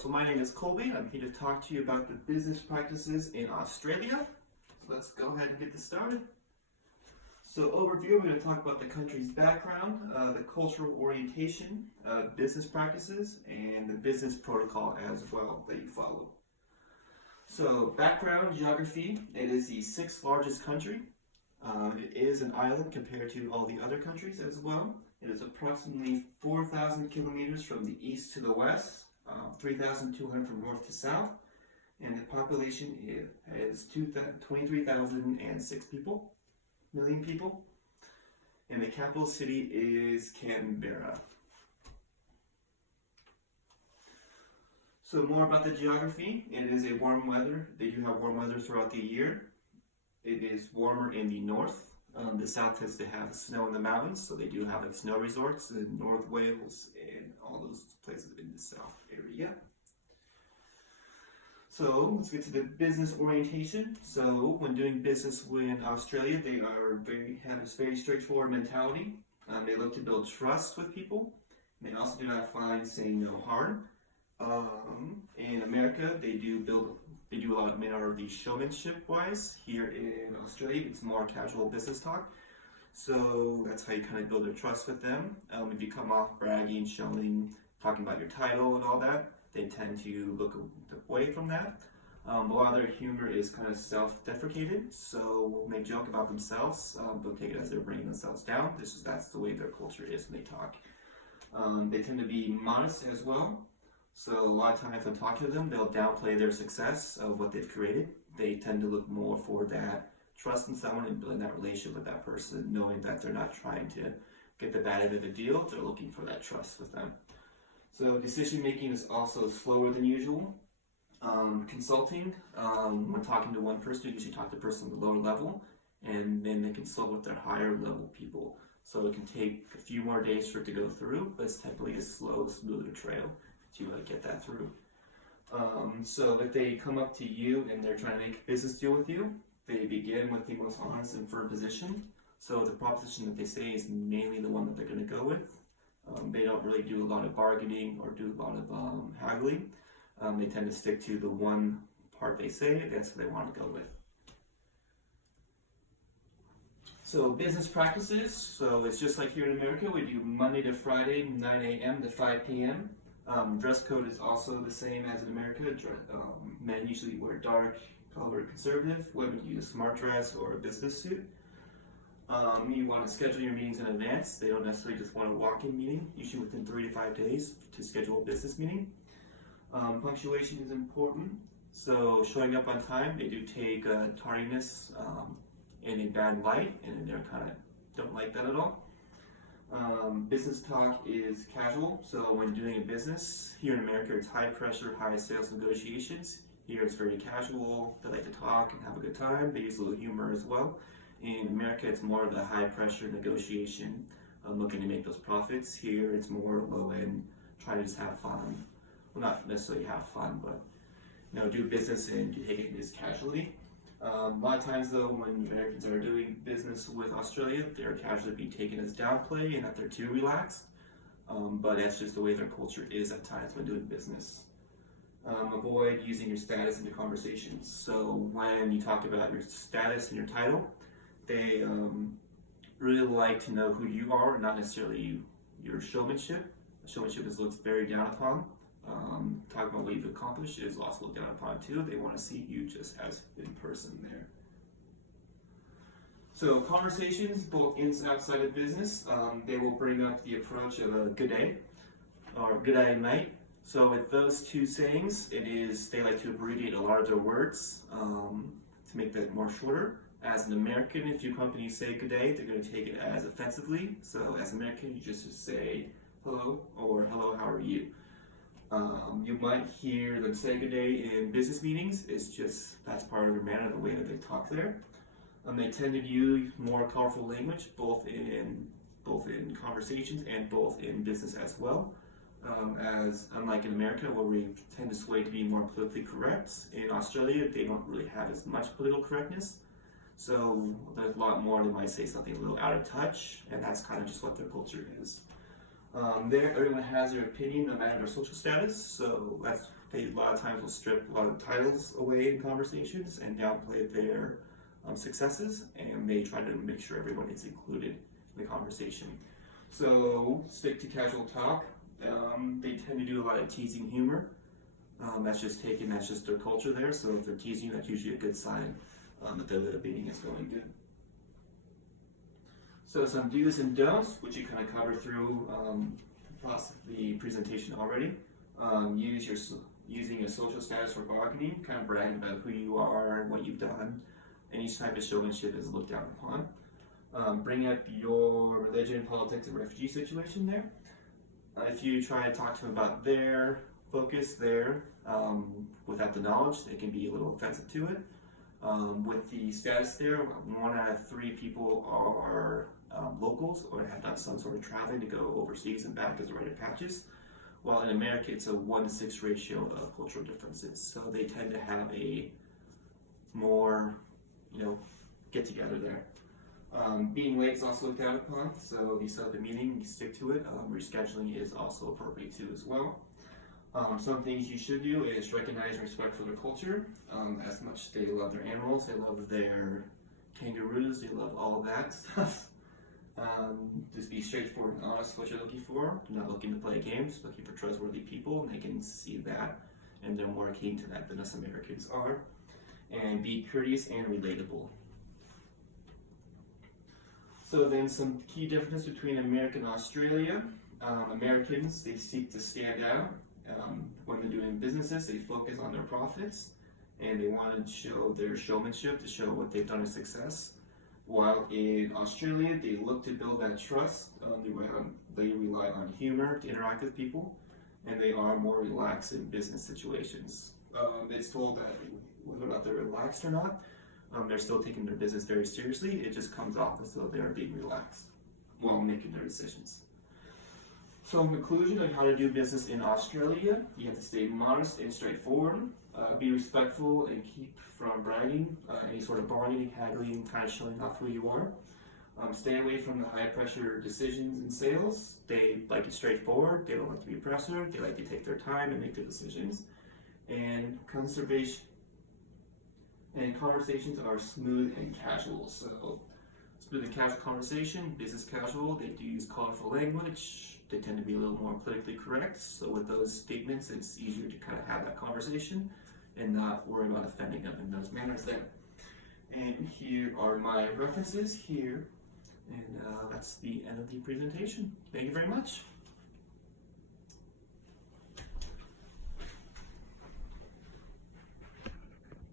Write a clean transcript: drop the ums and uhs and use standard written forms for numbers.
So my name is Colby. I'm here to talk to you about the business practices in Australia. So let's go ahead and get this started. So overview, we're going to talk about the country's background, the cultural orientation, business practices, and the business protocol as well that you follow. So background, geography, it is the 6th largest country. It is an island compared to all the other countries as well. It is approximately 4,000 kilometers from the east to the west, 3,200 from north to south, and the population is 23,006 million people, and the capital city is Canberra. So more about the geography. It is a warm weather. They do have warm weather throughout the year. It is warmer in the north. The south tends to have snow in the mountains, so they do have like snow resorts in North Wales and all those places in the south area. So let's get to the business orientation. So when doing business in Australia, they have a very straightforward mentality. They look to build trust with people. They also do not find saying no harm. In America, they do a lot of the showmanship wise. Here in Australia, it's more casual business talk. So that's how you kind of build their trust with them. If you come off bragging, showing, talking about your title and all that, they tend to look away from that. A lot of their humor is kind of self-deprecated, so when they joke about themselves, they'll take it as they're bringing themselves down. That's the way their culture is when they talk. They tend to be modest as well. So a lot of times when talking to them, they'll downplay their success of what they've created. They tend to look more for that trust in someone and building that relationship with that person, knowing that they're not trying to get the bad end of the deal. They're looking for that trust with them. So decision making is also slower than usual. Consulting, when talking to one person, you usually talk to the person at the lower level, and then they consult with their higher level people. So it can take a few more days for it to go through, but it's typically a slow, smoother trail to get that through. So if they come up to you and they're trying to make a business deal with you, they begin with the most honest and firm position. So the proposition that they say is mainly the one that they're going to go with. They don't really do a lot of bargaining or do a lot of haggling. They tend to stick to the one part they say, that's what they want to go with. So business practices, so it's just like here in America, we do Monday to Friday, 9 a.m. to 5 p.m. Dress code is also the same as in America. Men usually wear dark colored conservative, women use a smart dress or a business suit. You want to schedule your meetings in advance. They don't necessarily just want a walk-in meeting, usually within 3 to 5 days to schedule a business meeting. Punctuation is important, so showing up on time. They do take tardiness in a bad light, and they're kind of don't like that at all. Business talk is casual, so when doing a business, here in America it's high pressure, high sales negotiations. Here it's very casual, they like to talk and have a good time, they use a little humor as well. In America it's more of the high pressure negotiation, looking to make those profits. Here it's more low end, trying to just have fun. Well, not necessarily have fun, but do business and take it as casually. A lot of times though, when Americans are doing business with Australia, they're casually being taken as downplay and that they're too relaxed. But that's just the way their culture is at times when doing business. Avoid using your status into conversations. So when you talk about your status and your title, they really like to know who you are, not necessarily your showmanship. Showmanship is looked very down upon. Talking about what you've accomplished is also looked down upon too. They want to see you just as in person there. So conversations, both inside and outside of business, they will bring up the approach of a good day or good day and night. So with those two sayings, they like to abbreviate a lot of their words to make that more shorter. As an American, if your company say good day, they're going to take it as offensively. So as an American, you just say hello or hello, how are you? You might hear them say good day in business meetings. It's just that's part of their manner, the way that they talk there. They tend to use more colorful language, both in conversations and both in business as well. As unlike in America, where we tend to sway to be more politically correct, in Australia they don't really have as much political correctness. So there's a lot more. They might say something a little out of touch, and that's kind of just what their culture is. There, everyone has their opinion no matter their social status, so they a lot of times will strip a lot of titles away in conversations and downplay their successes, and they try to make sure everyone is included in the conversation. So stick to casual talk. They tend to do a lot of teasing humor. That's just their culture there, so if they're teasing you, that's usually a good sign that the meeting is going good. So some do's and don'ts, which you kind of cover through the presentation already. Using your social status for bargaining, kind of bragging about who you are and what you've done. Any type of showmanship is looked down upon. Bring up your religion, politics, and refugee situation there. If you try to talk to them about their focus there without the knowledge, it can be a little offensive to it. With the status there, 1 out of 3 people are locals or have done some sort of traveling to go overseas and back as a rite of passage. While in America, it's a 1-to-6 ratio of cultural differences. So they tend to have a more, get together there. Being late is also looked down upon. So if you set up a meeting, you stick to it. Rescheduling is also appropriate too as well. Some things you should do is recognize and respect for their culture. As much they love their animals, they love their kangaroos, they love all of that stuff. Just be straightforward and honest what you're looking for. You're not looking to play games, looking for trustworthy people, and they can see that, and they're more keen to that than us Americans are. And be courteous and relatable. So then some key differences between America and Australia. Americans, they seek to stand out. When they're doing businesses, they focus on their profits, and they want to show their showmanship to show what they've done as success. While in Australia, they look to build that trust. They rely on humor to interact with people, and they are more relaxed in business situations. It's told that whether or not they're relaxed or not, they're still taking their business very seriously. It just comes off as though they are being relaxed while making their decisions. So in conclusion on how to do business in Australia, you have to stay modest and straightforward, be respectful and keep from bragging, any sort of bargaining, haggling, kind of showing off who you are. Stay away from the high pressure decisions in sales. They like it straightforward, they don't like to be pressure, they like to take their time and make their decisions. And conversations are smooth and casual. So smooth and casual conversation, business casual, they do use colorful language. They tend to be a little more politically correct, so with those statements, it's easier to kind of have that conversation and not worry about offending them in those manners there. And here are my references here, and that's the end of the presentation. Thank you very much.